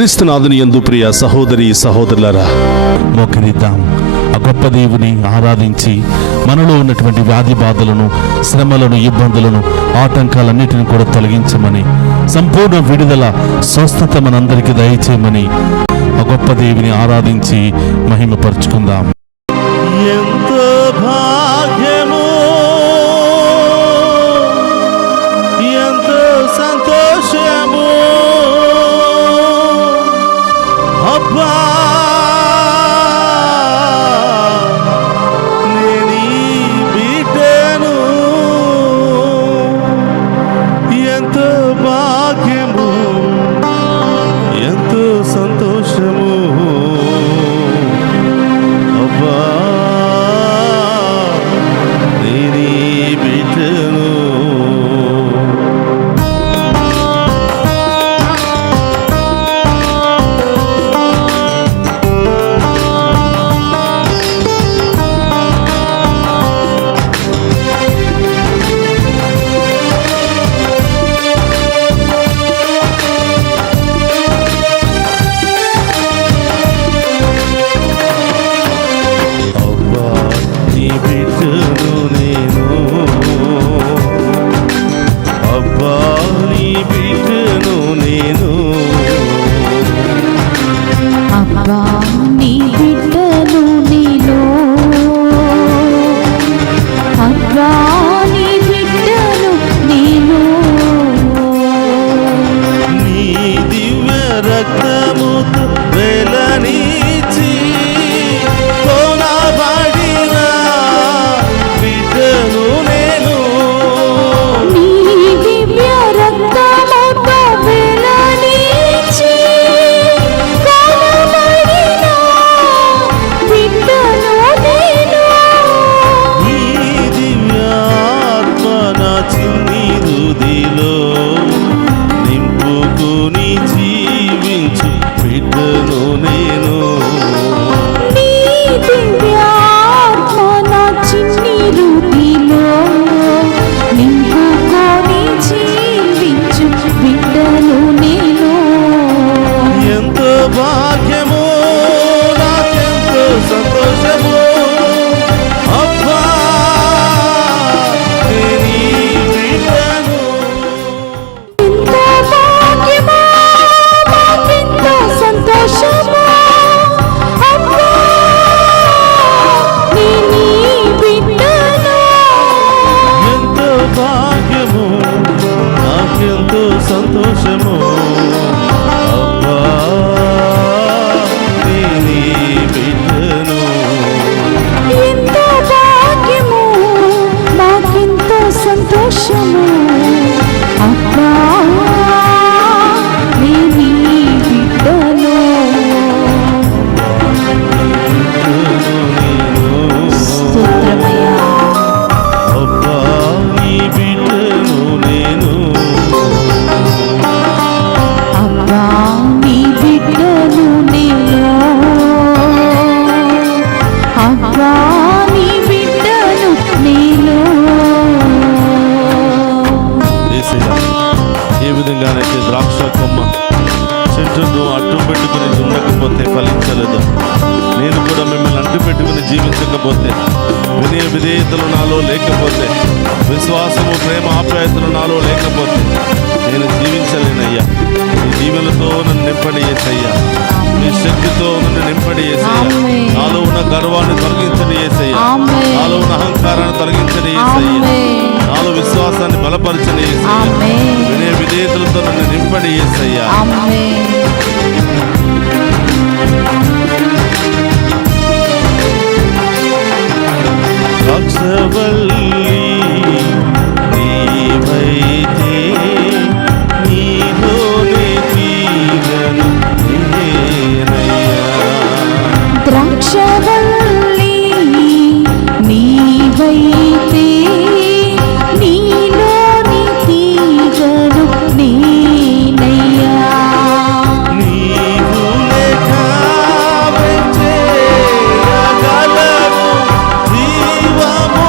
క్రీస్తునాథుని యందు ప్రియ సహోదరి సహోదరులారా, మోకరిద్దాం. ఆ గొప్ప దేవుని ఆరాధించి మనలో ఉన్నటువంటి వ్యాధి బాధలను, శ్రమలను, ఇబ్బందులను, ఆటంకాలన్నిటిని కూడా తొలగించమని, సంపూర్ణ విడుదల, స్వస్థత మనందరికీ దయచేయమని ఆ గొప్ప దేవుని ఆరాధించి మహిమపరుచుకుందాం. ఎంతో భాగ్యము, ఎంతో సంతోషము అబ్బా, నేను ఈ బిడ్డను. ఎంతో భాగ్యము, ఎంతో సంతోషము అబ్బా, నేను ఈ బిడ్డను. అబ్బా, నీ బిడ్డను నేను. అబ్బా, నీ బిడ్డను నేను. అబ్బా నీ బిడ్డను నేను. అబ్బా నీ బిడ్డను నేను. నీ దివ్య రక్తముతో వెలనిచి కొనబడిన బిడ్డను నేను. నీ దివ్య రక్తముతో వెలనిచి కొనబడిన బిడ్డను నేను. నీ దివ్యాత్మ నా చిన్ని హృదిలో నింపుకుని జీవించు బిడ్డను నేను. నీ దివ్యాత్మ నా చిన్ని హృదిలో నింపుకొని జీవించు బిడ్డను నేను. ఎంతో భాగ్యము, నాకెంతో సంతోషము అబ్బా, నేను ఈ బిడ్డను. ఎంతో భాగ్యమా, నాకెంతో సంతోషమా అబ్బా, నేను ఈ బిడ్డను. ఎంతో భాగ్యము, నాకెంతో సంతోషము అబ్బా, నేను ఈ బిడ్డను. ఎంతో భాగ్యము, నాకెంతో సంతోషము అబ్బా, నేను ఈ బిడ్డను. స్తోత్రమయ్యా. అబ్బా, నీ బిడ్డను నేను. అబ్బా నీ బిడ్డను నేను. అబ్బా నీ బిడ్డను నేను. యేసయ్యా, ఏ విధంగానైతే ద్రాక్ష కొమ్మ చెట్టును అడ్డు పెట్టుకుని ఉండకపోతే ఫలించలేదు, నేను కూడా మిమ్మల్ని అడ్డు పెట్టుకుని జీవించకపోతే, వినయ విధేయతలు నాలో లేకపోతే, విశ్వాసము, ప్రేమ, ఆప్యాయతలు నాలో లేకపోతే నేను జీవించలేనయ్యా. నీ దీవెనలతో నన్ను నింపడి యేసయ్యా, నీ శక్తితో నన్ను నింపడి యేసయ్యా. ఆమేన్. నాలో ఉన్న గర్వాన్ని తొలగించడి యేసయ్యా, ఆమేన్. నాలో ఉన్న అహంకారాన్ని తొలగించడి యేసయ్యా, ఆమేన్. నాలో విశ్వాసాన్ని బలపరచని యేసయ్యా, ఆమేన్. వినయ విధేయతలతో నన్ను నింపడి యేసయ్యా. ఆమేన్. ద్రాక్షవల్లి నీవైతే నీలోనే తీగను నేనయ్యా. ద్రాక్షవల్లి నీవైతే నీలోని తీగను నేనయ్యా. నీవు లేక వెంచేయగలవు జీవము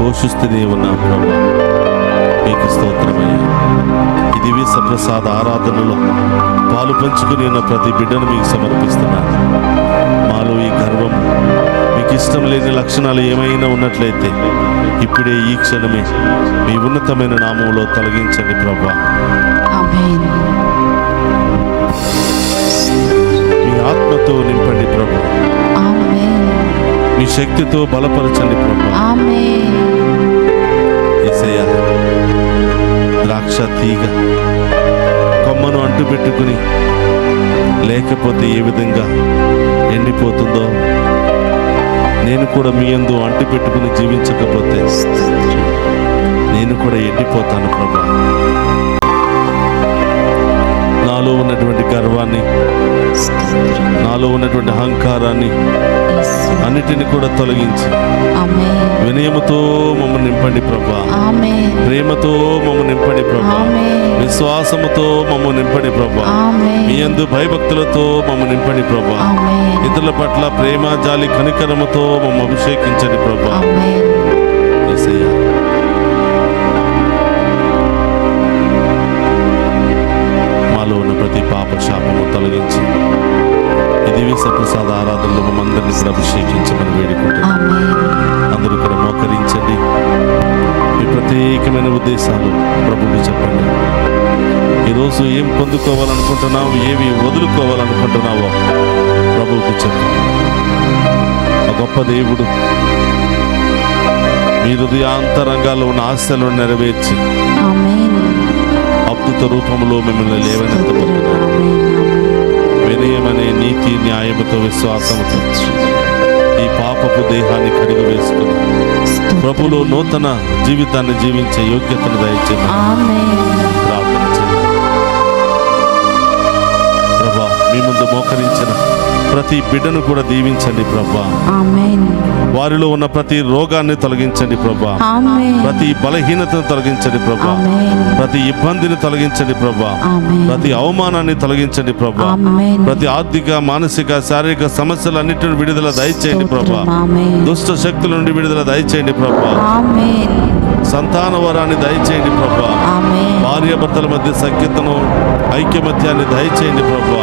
పోషిస్తూనే ఉన్నా ప్రభా. మీకు స్తోత్రమయ్యా. ఈ దివ్య సప్రసాద ఆరాధనలో పాలు పంచుకుని ఉన్న ప్రతి బిడ్డను మీకు సమర్పిస్తున్నాను. మాలో ఈ గర్వం, మీకు ఇష్టం లేని లక్షణాలు ఏమైనా ఉన్నట్లయితే ఇప్పుడే ఈ క్షణమే మీ ఉన్నతమైన నామంలో తొలగించండి ప్రభా. ఆమేన్. మీ ఆత్మతో నింపండి ప్రభా. ఆమేన్. మీ శక్తితో బలపరచండి ప్రభా. ఆమేన్. యేసయ్యా, ద్రాక్ష తీగ కొమ్మను అంటు పెట్టుకుని లేకపోతే ఏ విధంగా ఎండిపోతుందో, నేను కూడా మీ యందు అంటు పెట్టుకుని జీవించకపోతే నేను కూడా ఎండిపోతాను ప్రభా. నాలో ఉన్నటువంటి గర్వాన్ని, నాలో ఉన్నటువంటి అహంకారాన్ని అన్నిటిని కూడా తొలగించి ఆమేన్. వినయముతో మమ్మల్ని నింపండి ప్రభా. ఆమేన్. ప్రేమతో మమ్మల్ని నింపండి ప్రభా. ఆమేన్. విశ్వాసముతో మమ్మల్ని నింపండి ప్రభా. ఆమేన్. మీ యందు భయభక్తులతో మమ్మల్ని నింపండి ప్రభా. ఆమేన్. ఇతరుల పట్ల ప్రేమ, జాలి, కనికరముతో మమ్మల్ని అభిషేకించండి ప్రభా. ఆమేన్. యేసయ్యా, మాలో ఉన్న ప్రతి పాప శాపము తొలగించి ఈ దివ్య సప్రసాద ఆరాధనలో మమ్మందరినీ కూడా అభిషేకించమని వేడుకుంటున్నాం. ఆమేన్. అందరూ కూడా మోకరించండి. మీ ప్రత్యేకమైన ఉద్దేశాలు ప్రభువుకి చెప్పండి. ఈరోజు ఏం పొందుకోవాలనుకుంటున్నావు, ఏవి వదులుకోవాలనుకుంటున్నావో ప్రభువుకి చెప్పు. ఆ గొప్ప దేవుడు మీ హృదయాంతరంగాల్లో ఉన్న ఆశలను నెరవేర్చి ఆమేన్. అద్భుత రూపంలో మిమ్మల్ని లేవనెత్తబోతున్నాడు. ఆమేన్. వినయమనే నీతి, న్యాయముతో, విశ్వాసముతో ఈ పాపపు దేహాన్ని కడిగి వేసుకుని ప్రభువులో నూతన జీవితాన్ని జీవించే యోగ్యతను దయచేయమని ఆమేన్. ప్రార్థన చేయండి. ప్రభా, మీ ముందు మోకరించిన ప్రతి బిడ్డను కూడా దీవించండి ప్రభా. ఆమేన్. వారిలో ఉన్న ప్రతి రోగాన్ని తొలగించండి ప్రభా. ఆమేన్. ప్రతి బలహీనతను తొలగించండి ప్రభా. ఆమేన్. ప్రతి ఇబ్బందిని తొలగించండి ప్రభా. ఆమేన్. ప్రతి అవమానాన్ని తొలగించండి ప్రభా. ఆమేన్. ప్రతి ఆర్థిక, మానసిక, శారీరక సమస్యలన్నిటి విడుదల దయచేయండి ప్రభా. ఆమేన్. దుష్ట శక్తుల నుండి విడుదల దయచేయండి ప్రభా. ఆమేన్. సంతాన వరాన్ని దయచేయండి ప్రభా. ఆమేన్. భార్యాభర్తల మధ్య సఖ్యతను, ఐక్యమత్యాన్ని దయచేయండి ప్రభా.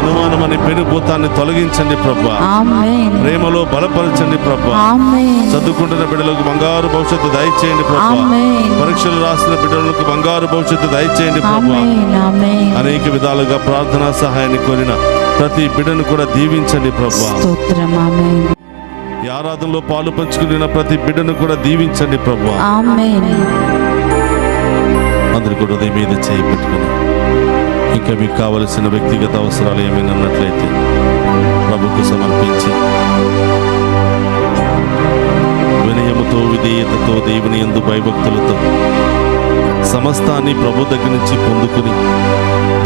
అనుమానం అనే పెనుభూతాన్ని తొలగించండి ప్రభా. ఆమేన్. ప్రేమలో బలపరచండి ప్రభా. ఆమేన్. చదువుకుంటున్న బిడ్డలకు బంగారు భవిష్యత్తు దయచేయండి ప్రభా. ఆమేన్. పరీక్షలు రాసిన బిడ్డలకు బంగారు భవిష్యత్తు దయచేయండి ప్రభా. ఆమేన్. ఆమేన్. అనేక విధాలుగా ప్రార్థనా సహాయాన్ని కోరిన ప్రతి బిడ్డను కూడా దీవించండి ప్రభా. స్తోత్రం. ఆమేన్. ఈ ఆరాధనలో పాలు పంచుకున్న ప్రతి బిడ్డను కూడా దీవించండి ప్రభా. ఆమేన్. అందరు కూడా ఉదయం మీద చేయి పెట్టుకుని ఇంకా మీకు కావలసిన వ్యక్తిగత అవసరాలు ఏమైనా ఉన్నట్లయితే ప్రభుకు సమర్పించి వినయముతో, విధేయతతో, దేవుని యందు భయభక్తులతో సమస్తాన్ని ప్రభు దగ్గర నుంచి పొందుకుని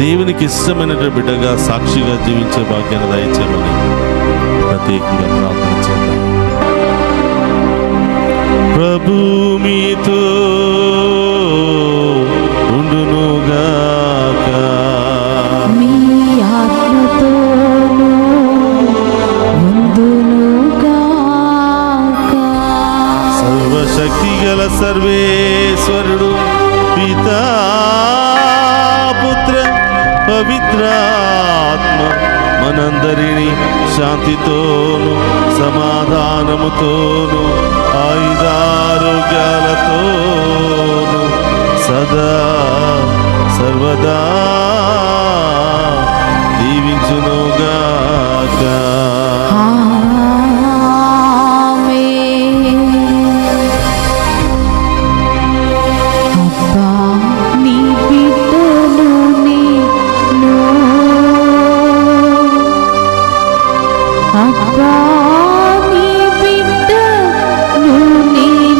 దేవునికి ఇష్టమైన బిడ్డగా, సాక్షిగా జీవించే భాగ్యాన్ని దయచేయమని ప్రత్యేకంగా ప్రార్థన చేద్దాం. ప్రభు మీతో ఉండునుగాక. మీ ఆత్మతోను ఉండునుగాక. సర్వశక్తి గల సర్వేశ్వరుడు పితా, పుత్ర, పవిత్రాత్మ మనందరినీ శాంతితోను, సమాధానముతోను, ఆయుధారోగ్యాలతోను సదా సర్వదా దీవించునుగాక. ఆమేన్. అబ్బా నీ బిడ్డను నేను, అబ్బా నీ బిడ్డను నేను.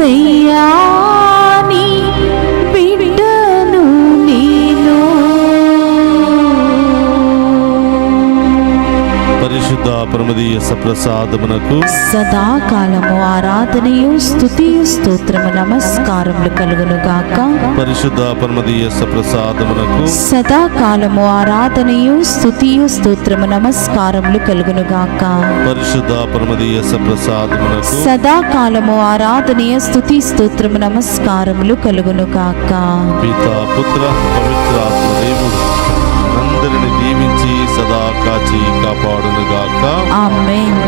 యేసయ్యా నీ బిడ్డను నేను. పరిశుద్ధ ప్రమదీయ సప్రసాదమునకు సదాకాలము ఆరాధనయు స్తుతియు స్తోత్రము నమస్కారములు కలుగును గాక. పరిశుద్ధ ప్రమదీయ సప్రసాదమునకు సదాకాలము ఆరాధనయు స్తుతియు స్తోత్రము నమస్కారములు కలుగును గాక. పరిశుద్ధ ప్రమదీయ సప్రసాదమునకు సదాకాలము ఆరాధనీయ స్తుతి స్తోత్రము నమస్కారములు కలుగును గాక. పిత పుత్ర పవిత్రాత్మ దేవుడు అందరిని దీవించి సదా కాచి కాపాడునుగాక. ఆమేన్.